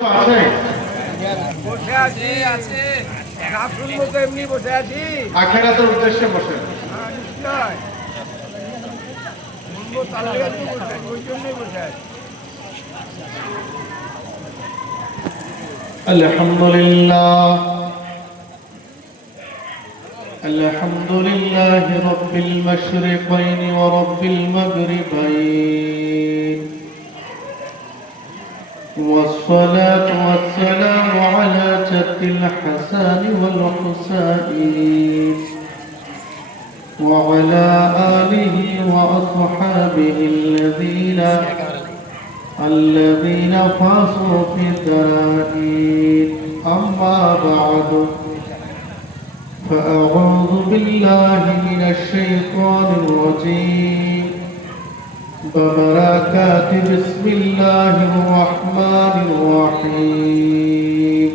আছে বসে আছি আছে রাত শুনবো তো এমনি বসে আছি আখেরাতের উদ্দেশ্যে বসে নিশ্চয় শুনবো তাহলে একটু বসে আছি ওই জন্যই বসে আছি الحمد لله رب المشرقين ورب المغربين والصلاة والسلام على جد الحسن والحسين وعلى آله وأصحابه الذين فازوا في الدارين أما بعد فأعوذ بالله من الشيطان الرجيم ببركات بسم الله الرحمن الرحيم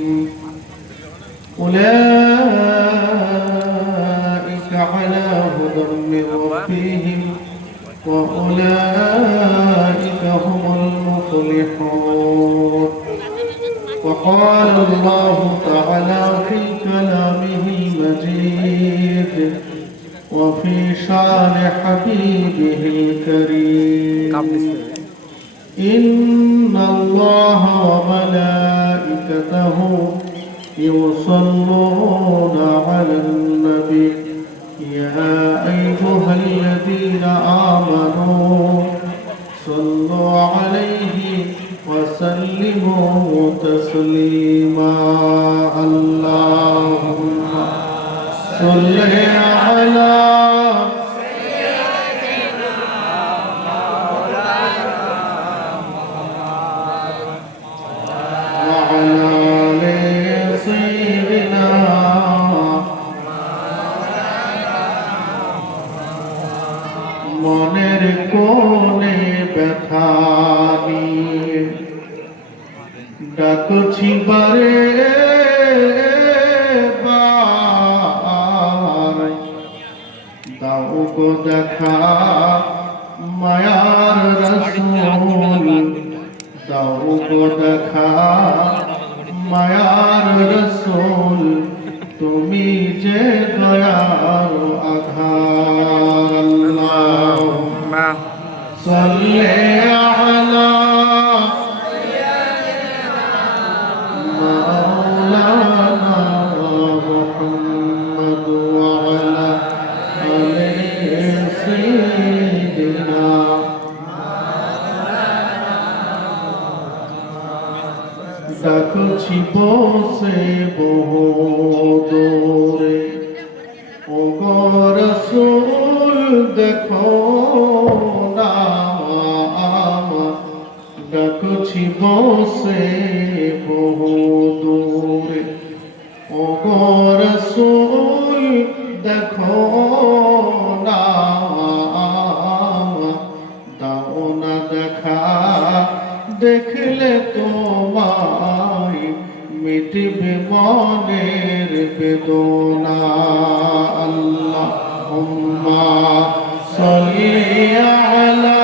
أولئك على هدى من ربهم وأولئك هم المفلحون وقال الله تعالى في كلامه المجيد وفي شان حبيبه الكريم إن الله وملائكته يصلون على النبي يا أيها الذين آمنوا صلوا عليه وسلموا تسليما اللهم صل على মনের কোণে ব্যথা নিয়ে ডাকছি বারে বার দাও গো দেখা মায়ার রাসূল দাও গো দেখা মায়ার রাসূল তুমি যে দয়ার আধার আল্লাহুম্মা সাল্লি আলা মাওলানা মুহাম্মদ ওয়া আলা আলি সাইয়্যিদিনা ডাকছি বসে বহু দূরে ও গো রাসূল দেখো না ডাকছি বসে বহু দূরে ও গো রাসূল দেখো না দাও না দেখা দেখলে তোমায় মিটবে মনের বেদনা আল্লাহুম্মা সাল্লি আলা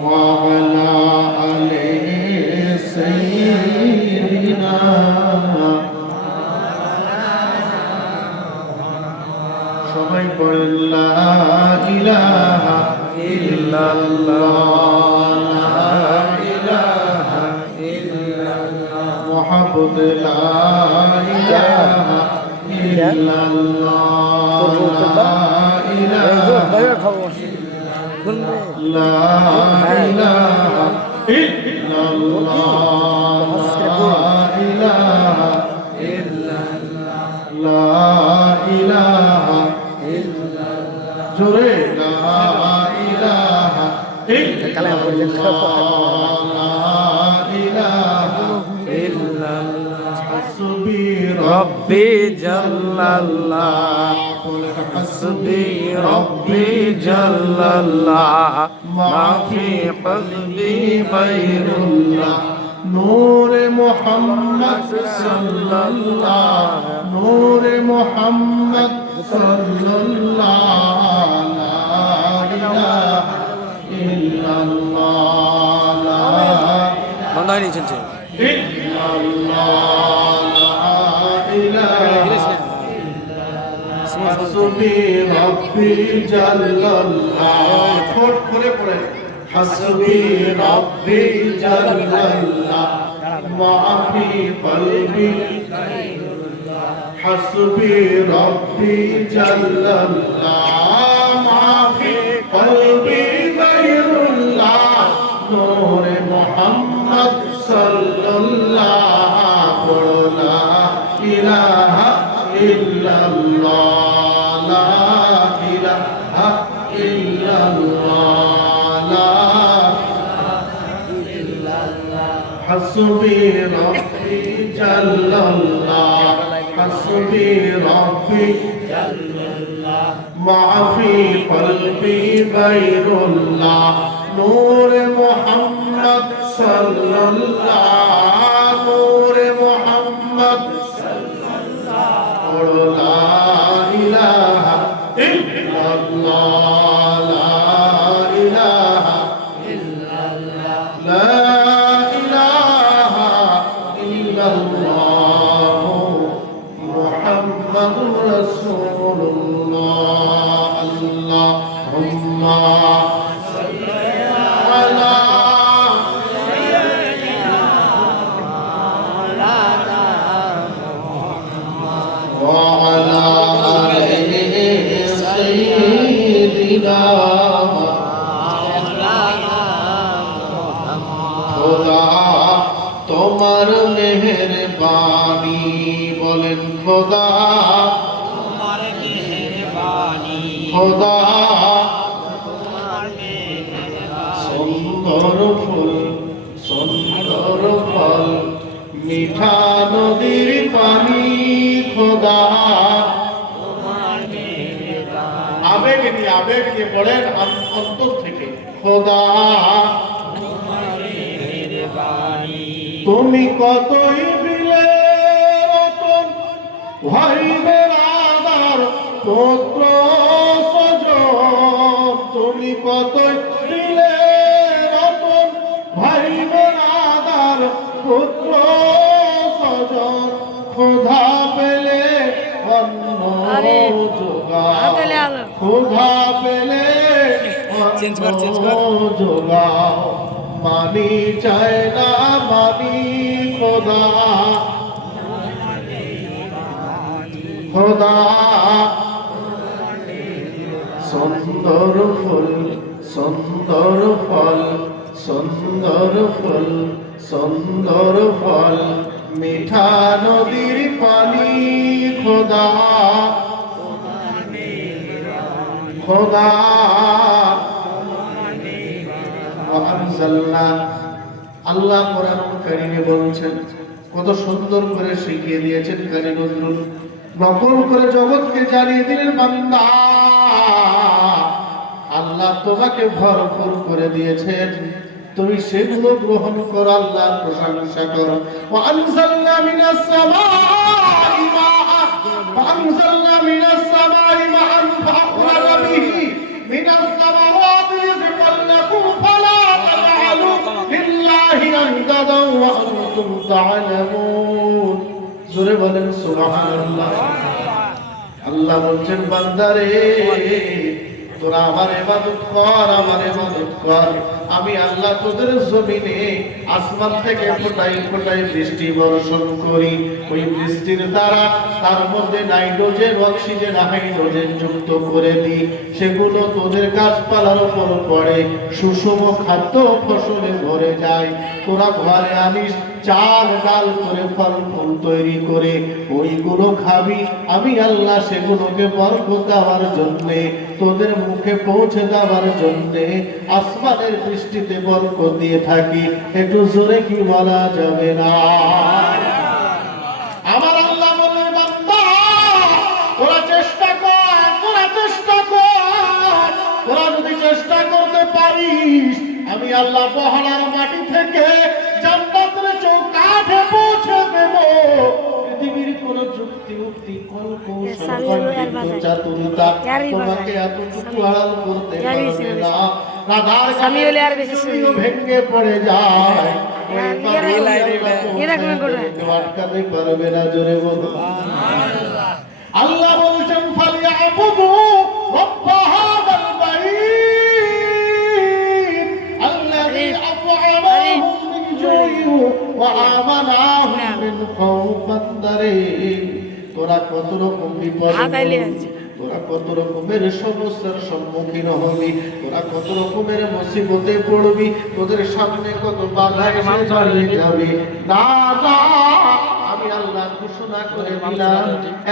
ওয়া আলা আলি সাইয়্যিদিনা সবাই বলেন লা ইলাহা ইল্লাল্লাহ লা ইলাহা ইল্লাল্লাহ মুহাম্মদ লা ইলাহা ইল্লাল্লাহ লা ইলাহা লা ইলাহা ইল্লাল্লাহ লা ইলাহা ইল্লাল্লাহ লা ইলাহা ইল্লাল্লাহ জোরে লা ইলাহা ইল্লাল্লাহ লা ইলাহা ইল্লাল্লাহ হাসবি রব্বি জাল্লাল্লাহ হাসবি রব্বি জাল্লাল্লাহ মা ফি কলবি গায়রুল্লাহ নূরে মুহাম্মদ সাল্লাল্লাহ নূরে মুহাম্মদ সাল্লাল্লাহ লা ইলাহা চলছে হাসবি রব্বি জাল্লাল্লাহ ঠোঁট খুলে পড়ে হাসবি রব্বি জাল্লাল্লাহ মাফি কলবি হাসবি রব্বি জাল্লাল্লাহ মাফি কলবি গায়রুল্লাহ নূরে মুহাম্মদ সাল্লাল্লাহ লা ইলাহা ইল্লাল্লাহ লা ইলাহা ইল্লাল্লাহ লা হাসবি রব্বি জাল্লাল্লাহ হাসবি রব্বি জাল্লাল্লাহ মাফি কলবি গায়রুল্লাহ নূর মুহাম্মদ সাল্লাল্লাহ নূর মুহাম্মদ সাল্লাল্লাহ লা ইলাহা ইল্লাল্লাহ লা ইলাহা ইল্লাল্লাহ লা ইলাহা ইল্লাল্লাহ মুহাম্মাদুর রাসূলুল্লাহ আল্লাহুম্মা খোদা তোমার মেহেরবানি বলেন খোদা তোমার মেহেরবানি খোদা তোমার মেহেরবানি সুন্দর ফুল সুন্দর ফল মিঠা নদীর পানি খোদা আবেগ নিয়ে বলেন অন্তর থেকে খোদা তুমি কতই দিলে রতন ভাই বেরাদার পুত্র সজন তুমি কতই দিলে রতন ভাই বেরাদার পুত্র সজন খোদা পেলে অন্ন জোগাও খোদা পেলে জোগাও মানি চায় না মানি খোদা খোদা সুন্দর ফুল সুন্দর ফল সুন্দর ফুল সুন্দর ফল মিঠা নদীর পানি খোদা খোদা আল্লাহ কোরআন কারীমে বলছেন কত সুন্দর করে শিখিয়ে দিয়েছেন কাজী নজরুল নকল করে জগৎকে জানিয়ে দিলেন বান্দা আল্লাহ তোমাকে ভরপুর করে দিয়েছেন তুমি সেগুলো গ্রহণ করো আল্লাহর প্রশংসা করো ওয়া আনজালনা মিনাস সামাই মাআ ওয়া আনজালনা মিনাস সামাই মাআন ফাআখরাজা বিহি মিনাস সামাওয়াতি রিজকান লাকুম ফালা তাজআলু লিল্লাহি আনদাদা ওয়া আনতুম তা'লামুন জোরে বলেন সুবহানাল্লাহ আল্লাহ বলছেন বান্দারে তোরা আমার ইবাদত কর আমি আল্লাহ তোদের জমিনে আসমান থেকে ফোঁটায় ফোঁটায় বৃষ্টি বর্ষণ করি ওই বৃষ্টির দ্বারা তার মধ্যে নাইট্রোজেন অক্সিজেন হাইড্রোজেন যুক্ত করে দিই সেগুলো তোদের গাছপালার উপর পড়ে সুষম খাদ্য ফসলে ভরে যায় তোরা ঘরে আনিস চাল ডাল করে ফল ফুল তৈরি করে ওইগুলো খাবি আমি আল্লাহ সেগুলোকে বরকত দেওয়ার জন্যে তোদের মুখে পৌঁছে দেওয়ার জন্যে আসমানের বৃষ্টিতে বরকত দিয়ে থাকি একটু জোরে কি বলা যাবে না আমার আল্লাহ বলে বান্দা তোরা চেষ্টা কর তোরা যদি চেষ্টা করতে পারিস আমি আল্লাহ পাহাড়ের মাটি থেকে জান্নাতের চৌকাঠে পৌঁছে দেব পৃথিবীর কোন যুক্তি উক্তি কোন কৌশল চাতুরতা তোমাকে এতটুকু আড়াল করতে পারবে না রাধার কাছে ভেঙে পড়ে যায় কেউ আটকাতে পারবে না, জোরে বলো। আল্লাহ বলছেন ফালিয়াবুদু রব্ব হাদাল বাইত আল্লাযী আত'আমাহুম মিন জু'ইন ওয়া আমানাহুম মিন খাউফিন দারীন। তোরা কত রকম বিপদে, তোরা কত রকমের সমস্যার সম্মুখীন হবি, তোরা কত রকমের মুসিবতে পড়বি, তোদের সামনে কত বাধা এসে দাঁড়িয়ে যাবে। না না, আমি আল্লাহ ঘোষণা করে দিলাম,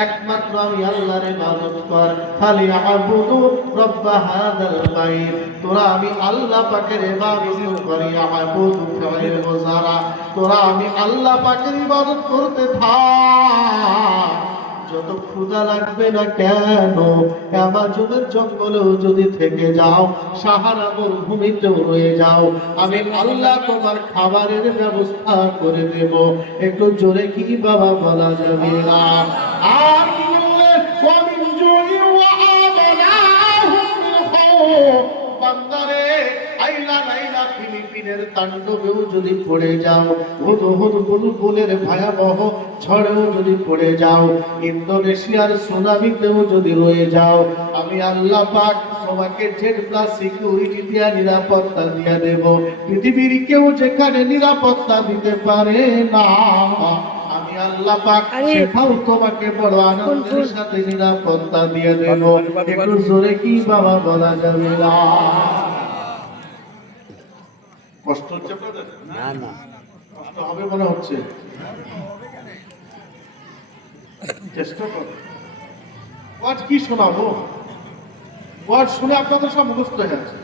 একমাত্র আমি আল্লাহর ইবাদত কর। ফালিয়াবুদু রব্ব হাদাল বাইত, তোরা আমি আল্লাহ পাকের ইবাদত করি। ইয়াবুদু ফাইল মুজারা, তোরা আমি আল্লাহ পাকের ইবাদত করতে থাক। যত ক্ষুধা লাগবে না কেন, অ্যামাজনের জঙ্গলেও যদি থেকে যাও, সাহারা মরুভূমিতেও রয়ে যাও, আমি আল্লাহ তোমার খাবারের ব্যবস্থা করে দেব। একটু জোরে কি বাবা বলা যাবে না? আর কি বললেন? ওয়ামিন জুই ওয়া আমানাহুম বিল খাউফ। বান্দারে, আইলা নাইলা ফিলিপিনের তাণ্ডবেও যদি পড়ে যাও, হুদহুদ বুলবুলের ভয়াবহ ঝড়েও যদি পড়ে যাও, ইন্দোনেশিয়ার সুনামিতেও যদি রয়ে যাও, আমি আল্লাহ পাক তোমাকে জেড প্লাস সিকিউরিটি দিয়া নিরাপত্তা দিয়া দেব। পৃথিবীর কেউ যেখানে নিরাপত্তা দিতে পারে না, আমি আল্লাহ পাক সেটাও তোমাকে বড় আনন্দের সাথে নিরাপত্তা দিয়ে দেব। একটু জোরে কি বাবা বলা যাবে না? কষ্ট হচ্ছে আপনাদের? না না, কষ্ট হবে মনে হচ্ছে? চেষ্টা করো। ওয়াজ কি শোনাবো? ওয়াজ শুনে আপনাদের সব মুখস্থ হয়ে আছে।